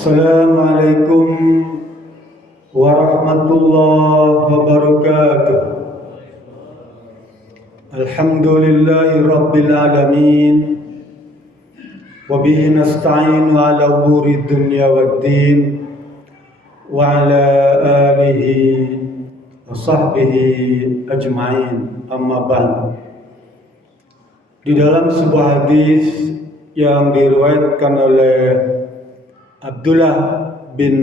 Assalamualaikum warahmatullahi wabarakatuh. Alhamdulillahi rabbil alamin. Wabihi nasta'inu ala umuri dunya waddin. Wa ala alihi wa sahbihi ajma'in. Amma ba'du. Di dalam sebuah hadis yang diriwayatkan oleh Abdullah bin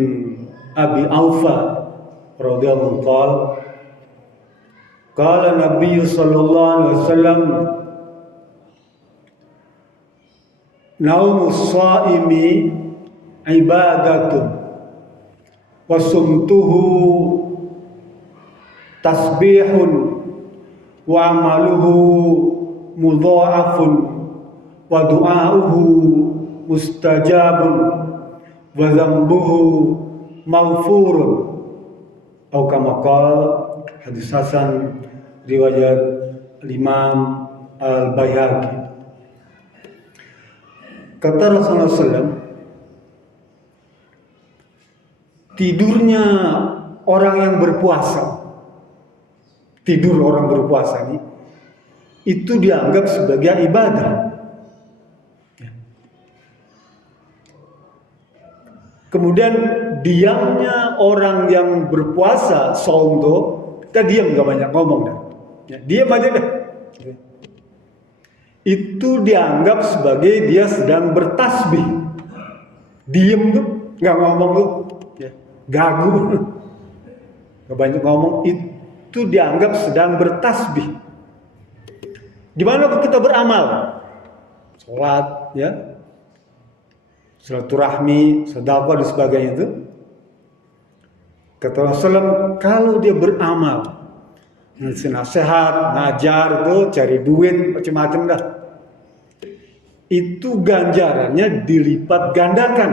Abi Aufa radhiyallahu anhu, qala Nabi sallallahu alaihi wasallam, naumus shaimi ibadatun wa sumtuhu tasbihun wa amaluhu mudha'afun wa du'auhu mustajabun wa dzambuhu maghfurun. Atau kama qala, hadis hasan riwayat Imam Al-Baihaqi. Kata Rasulullah SAW, tidurnya orang yang berpuasa, tidur orang berpuasa ini, itu dianggap sebagai ibadah. Kemudian diamnya orang yang berpuasa, saum tuh, kita diam, gak banyak ngomong dah. Ya, diam aja dah. Itu dianggap sebagai dia sedang bertasbih. Diam tuh, gak ngomong tuh, ya, gagu, gak banyak ngomong, itu dianggap sedang bertasbih. Di mana kita beramal? Sholat, ya, silaturahmi, sedekah dan sebagainya itu. Kata Rasulullah, kalau dia beramal, ngasih nasihat, ngajar itu, cari duit, macam-macam dah, itu ganjarannya dilipat gandakan.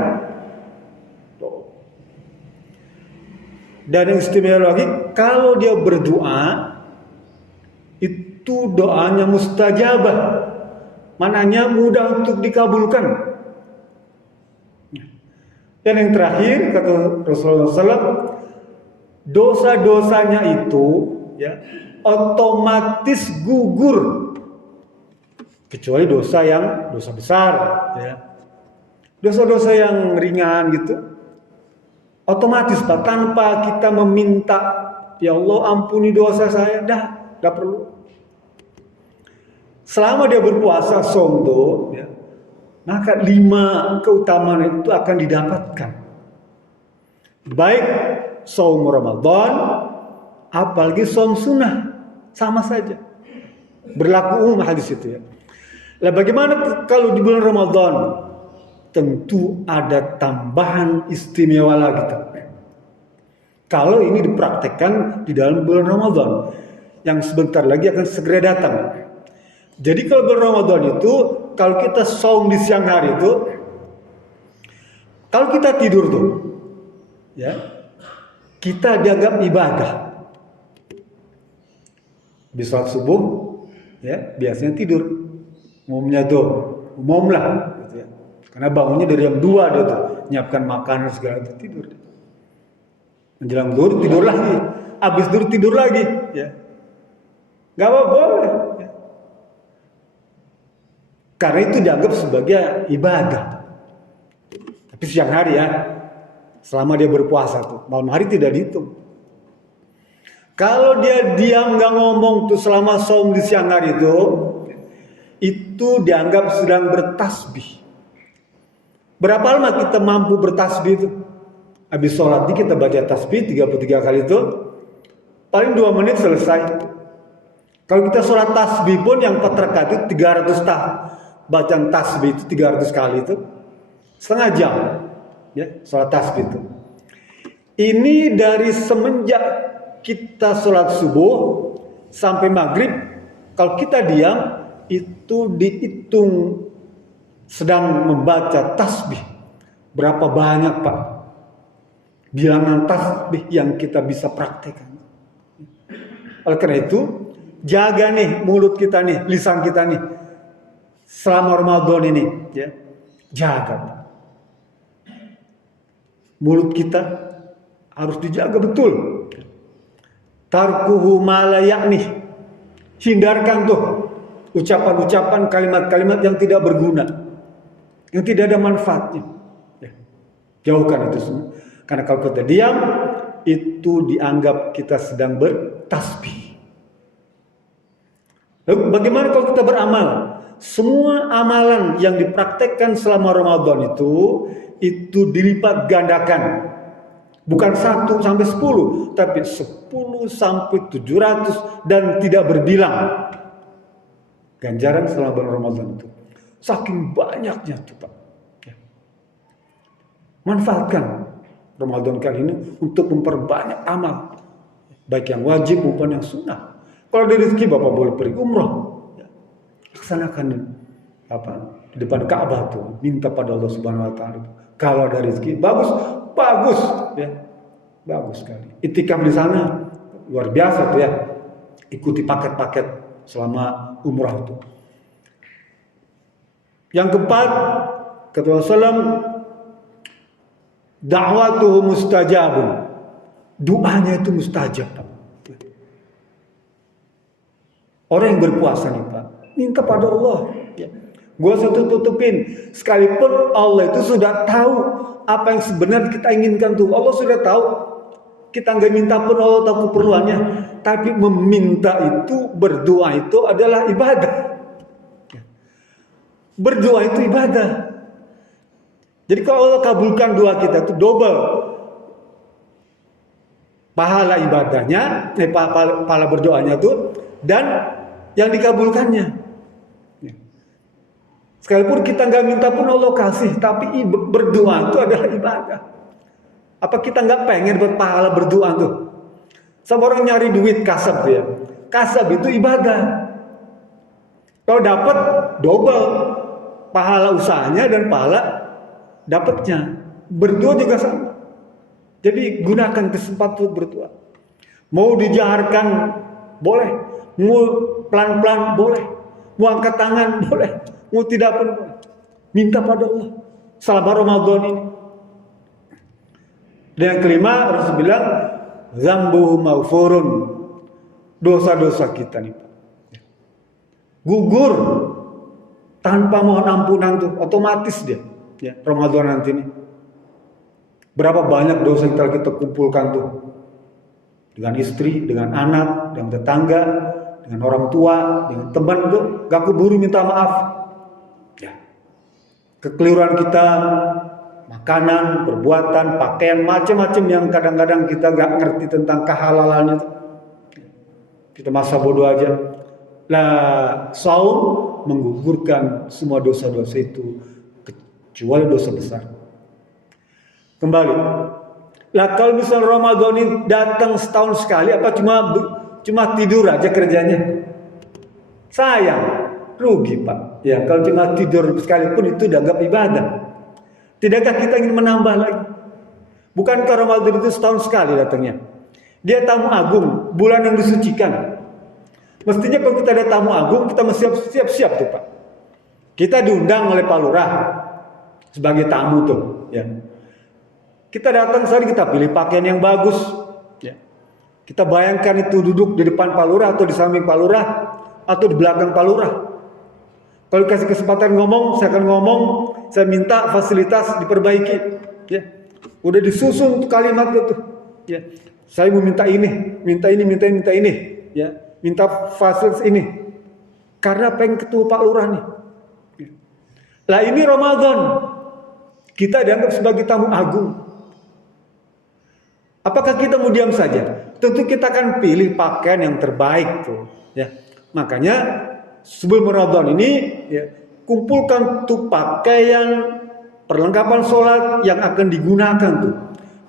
Dan yang istimewa lagi, kalau dia berdoa, itu doanya mustajabah, mananya mudah untuk dikabulkan. Dan yang terakhir, kata Rasulullah SAW, dosa-dosanya itu, ya, otomatis gugur, kecuali dosa besar, ya. Dosa-dosa yang ringan gitu, otomatis Pak, tanpa kita meminta, ya Allah ampuni dosa saya, dah, gak perlu. Selama dia berpuasa somdo, ya, maka 5 keutamaan itu akan didapatkan. Baik saum Ramadan, apalagi saum sunnah, sama saja. Berlaku umum hadis itu, ya. Lah bagaimana kalau di bulan Ramadan? Tentu ada tambahan istimewa lagi. Kalau ini dipraktekkan di dalam bulan Ramadan, yang sebentar lagi akan segera datang. Jadi kalau bulan Ramadan itu, kalau kita saum di siang hari itu, kalau kita tidur tuh, ya, kita dianggap ibadah. Habis salat subuh, ya, biasanya tidur. Umumnya tuh, umum lah, gitu ya. Karena bangunnya dari jam 2 dia tuh, nyiapkan makanan segala itu, tidur. Menjelang zuhur tidur lagi, habis zuhur tidur lagi, ya. Gak apa-apa, boleh. Ya. Karena itu dianggap sebagai ibadah. Tapi siang hari, ya, selama dia berpuasa tuh, malam hari tidak dihitung. Kalau dia diam gak ngomong tuh selama saum di siang hari itu dianggap sedang bertasbih. Berapa lama kita mampu bertasbih itu? Habis sholat kita baca tasbih 33 kali itu, paling 2 menit selesai. Kalau kita sholat tasbih pun yang 4 rakaat itu 300 bacaan tasbih itu 300 kali itu, setengah jam, ya, sholat tasbih itu. Ini dari semenjak kita sholat subuh sampai maghrib, kalau kita diam itu dihitung sedang membaca tasbih. Berapa banyak Pak bilangan tasbih yang kita bisa praktekkan. Oleh karena itu, jaga nih mulut kita nih, lisan kita nih selama Ramadan ini, ya. Jaga. Mulut kita harus dijaga betul. Tarkuhu ma la ya'ni. Hindarkan tuh ucapan-ucapan, kalimat-kalimat yang tidak berguna, yang tidak ada manfaatnya. Ya. Jauhkan itu semua. Karena kalau kita diam, itu dianggap kita sedang bertasbih. Lalu bagaimana kalau kita beramal? Semua amalan yang dipraktekkan selama Ramadan itu dilipat gandakan. Bukan 1 sampai 10, tapi 10 sampai 700 dan tidak berbilang. Ganjaran selama bulan Ramadan itu. Saking banyaknya tuh Pak. Ya. Manfaatkan Ramadan kali ini untuk memperbanyak amal. Baik yang wajib maupun yang sunnah. Kalau ada rezeki Bapak boleh pergi umrah. Ya. Laksanakan di depan Ka'bah tuh. Minta pada Allah Subhanahu wa taala. Kalau ada rezeki bagus ya. Bagus sekali. Itikaf di sana luar biasa tuh ya. Ikuti paket-paket selama umrah itu. Yang keempat, kata Rasulullah, da'watuhu mustajabun. Doanya itu mustajab. Orang yang berpuasa nih Pak, minta pada Allah. Ya. Gua tutupin, sekalipun Allah itu sudah tahu apa yang sebenarnya kita inginkan tuh. Allah sudah tahu. Kita nggak minta pun Allah tahu keperluannya. Tapi meminta itu, berdoa itu adalah ibadah. Berdoa itu ibadah. Jadi kalau Allah kabulkan doa kita itu double pahala ibadahnya, pahala berdoanya tuh, dan yang dikabulkannya. Sekalipun kita nggak minta pun Allah kasih, tapi berdoa itu adalah ibadah. Apa kita nggak pengen berpahala berdoa tuh? Sama orang nyari duit kasab tuh ya. Kasab itu ibadah. Kalau dapat double pahala usahanya dan pahala dapatnya. Berdoa juga sama. Jadi gunakan kesempatan untuk berdoa. Mau dijaharkan boleh, mau pelan-pelan boleh, mau angkat tangan boleh, mau tidak pun boleh. Minta pada Allah selama Ramadan ini. Dan yang kelima, Rasul bilang, zambuhu maghfurun. Dosa-dosa kita nih Pak. Gugur tanpa mohon ampunan tuh, otomatis dia. Ya, Ramadan nanti nih. Berapa banyak dosa yang telah kita kumpulkan tuh. Dengan istri, dengan anak, dengan tetangga, dengan orang tua, dengan teman tuh, gak keburu minta maaf. Ya. Kekeliruan kita, makanan, perbuatan, pakaian, macam-macam yang kadang-kadang kita gak ngerti tentang kehalalannya. Kita masa bodoh aja. Lah, saum menggugurkan semua dosa-dosa itu, kecuali dosa besar. Kembali. Lah kalau misal Ramadan ini datang setahun sekali, apa cuma tidur aja kerjanya? Sayang, rugi Pak. Ya, kalau cuma tidur sekalipun itu dianggap ibadah. Tidakkah kita ingin menambah lagi? Bukankah Ramadan itu setahun sekali datangnya? Dia tamu agung, bulan yang disucikan. Mestinya kalau kita ada tamu agung, kita mesti siap-siap tuh Pak. Kita diundang oleh Pak Lurah sebagai tamu tuh. Ya. Kita datang saja, kita pilih pakaian yang bagus. Ya. Kita bayangkan itu duduk di depan Pak Lurah atau di samping Pak Lurah atau di belakang Pak Lurah. Kalau kasih kesempatan ngomong, saya akan ngomong. Saya minta fasilitas diperbaiki. Ya. Udah disusun untuk kalimat itu. Ya. Saya mau minta ini, minta ini. Ya. Minta fasilitas ini. Karena pengen ketemu Pak Lurah nih. Ya. Lah ini Ramadan. Kita dianggap sebagai tamu agung. Apakah kita mau diam saja? Tentu kita akan pilih pakaian yang terbaik tuh. Ya. Makanya sebelum Ramadan ini ya, kumpulkan tuh pakaian perlengkapan sholat yang akan digunakan tuh.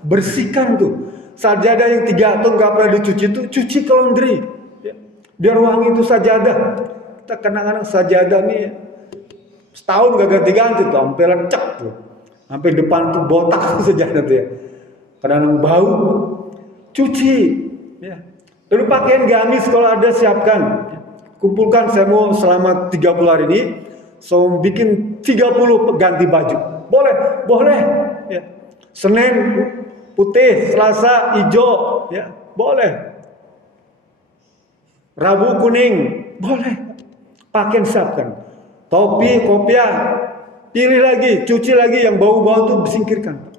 Bersihkan tuh. Sajadah yang 3 tahun gak pernah dicuci tuh, cuci ke laundry. Ya. Biar wangi itu sajadah. Kita kadang-kadang sajadah nih ya, setahun gak ganti-ganti tuh, sampai lecek tuh. Sampai depan tuh botak tuh sajadah tuh ya. Kadang-kadang bau, cuci. Ya. Lalu pakaian gamis kalau ada siapkan. Kumpulkan, saya mau selama 30 hari ini, so bikin 30 ganti baju. Boleh. Ya. Senin putih, Selasa hijau, ya boleh. Rabu kuning, boleh. Pakaian siapkan. Topi, kopiah, pilih lagi, cuci lagi yang bau-bau itu disingkirkan.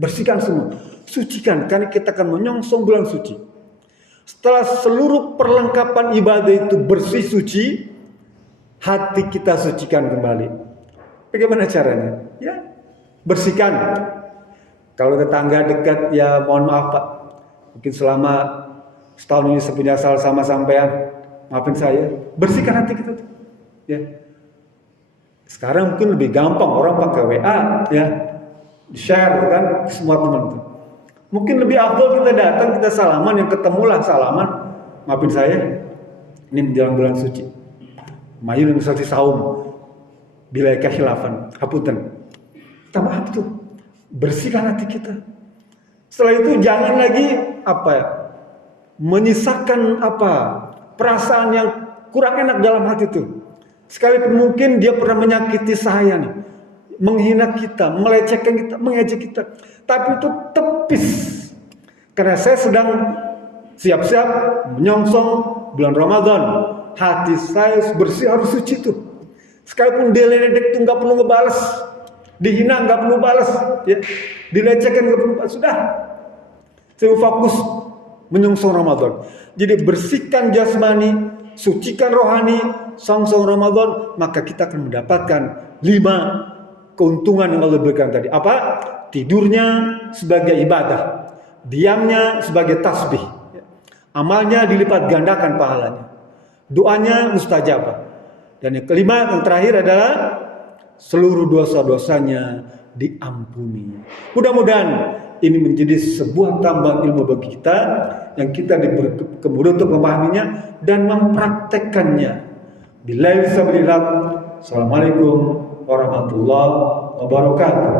Bersihkan semua, sucikan karena kita akan menyongsong bulan suci. Setelah seluruh perlengkapan ibadah itu bersih suci, hati kita sucikan kembali. Bagaimana caranya? Ya, bersihkan. Kalau tetangga dekat, ya mohon maaf Pak. Mungkin selama setahun ini saya punya salah sama sampean, maafin saya. Bersihkan hati kita tuh. Ya. Sekarang mungkin lebih gampang, orang pakai WA, ya, share kan semua teman tuh. Mungkin lebih afdol kita datang, kita salaman, yang ketemulah salaman. Maafin saya, ini menjelang bulan suci. Mayun yang suci saum, bila khilafan, haputen. Kita maaf tuh. Bersihkan hati kita. Setelah itu jangan lagi menyisakan perasaan yang kurang enak dalam hati itu. Sekalipun mungkin dia pernah menyakiti saya nih, menghina kita, melecehkan kita, mengejek kita, tapi itu tepis. Karena saya sedang siap-siap menyongsong bulan Ramadan. Hati saya bersih, harus suci tuh. Sekalipun dia ledek tuh nggak perlu ngebales. Dihina nggak perlu balas, ya. Dilecehkan nggak perlu balas. Sudah, saya fokus menyongsong Ramadan. Jadi bersihkan jasmani, sucikan rohani, songsong Ramadan, maka kita akan mendapatkan 5 keuntungan yang Allah berikan tadi. Apa? Tidurnya sebagai ibadah, diamnya sebagai tasbih, amalnya dilipat gandakan pahalanya, doanya mustajabah, dan yang kelima, yang terakhir adalah seluruh dosa-dosanya diampuni. Mudah-mudahan ini menjadi sebuah tambahan ilmu bagi kita yang kita diberi kemudahan untuk memahaminya dan mempraktekkannya. Billahi sabilillah. Assalamualaikum warahmatullahi wabarakatuh.